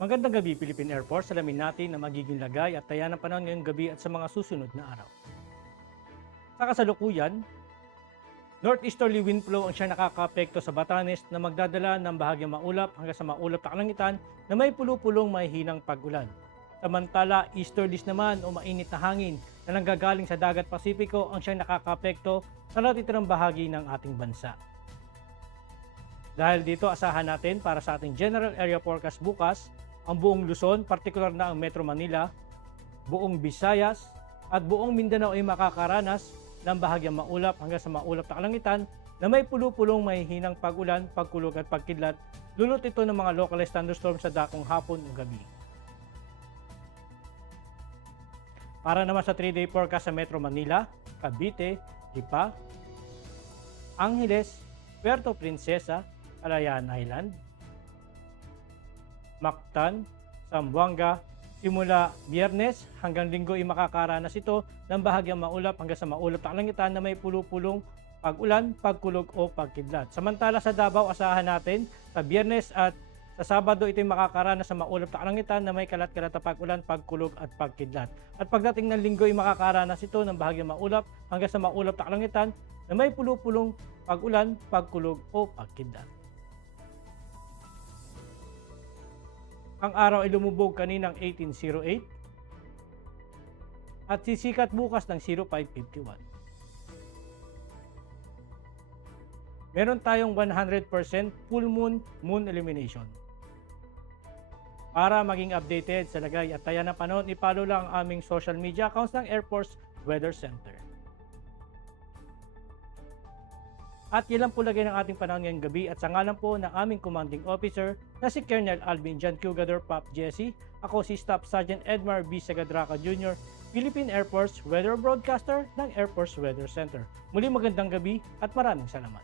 Magandang gabi, Philippine Air Force. Alamin natin na magiging lagay at taya ng panahon ngayong gabi at sa mga susunod na araw. Sa kasalukuyan, northeasterly wind flow ang siyang nakakaapekto sa Batanes na magdadala ng bahagyang maulap hanggang sa maulap na kalangitan na may pulupulong mahihinang pag-ulan. Samantala, easterlies naman o mainit na hangin na nanggagaling sa dagat Pasipiko ang siyang nakakaapekto sa natitirang bahagi ng ating bansa. Dahil dito, asahan natin para sa ating general area forecast bukas, ang buong Luzon, partikular na ang Metro Manila, buong Visayas, at buong Mindanao ay makakaranas ng bahagyang maulap hanggang sa maulap na kalangitan na may pulupulong mahihinang pag-ulan, pagkulog at pagkidlat. Lulot ito ng mga localized thunderstorms sa dakong hapon o gabi. Para naman sa 3-day forecast sa Metro Manila, Cavite, Lipa, Angeles, Puerto Princesa, Calayan Island, Mactan, Zamboanga, simula Biyernes hanggang Linggo ay makakaranas ito ng bahagyang maulap hanggang sa maulap na kalangitan na may pulupulong pag-ulan, pagkulog o pagkidlat. Samantala sa Davao, asahan natin sa Biyernes at sa Sabado ito ay makakaranas sa maulap na kalangitan na may kalat-kalat na pag-ulan, pagkulog at pagkidlat. At pagdating ng Linggo ay makakaranas ito ng bahagyang maulap hanggang sa maulap na kalangitan na may pulupulong pag-ulan, pagkulog o pagkidlat. Ang araw ay lumubog kaninang 18:08 at sisikat bukas ng 05:51. Meron tayong 100% full moon illumination. Para maging updated sa lagay at taya ng panahon, i-follow lang ang aming social media accounts ng Air Force Weather Center. At yan lang po lagay ng ating panahon ngayong gabi at sa ngalan po ng aming commanding officer na si Colonel Alvin John Cugador Pop Jesse, ako si Staff Sergeant Edmar B. Sagadraca Jr., Philippine Air Force Weather Broadcaster ng Air Force Weather Center. Muli magandang gabi at maraming salamat.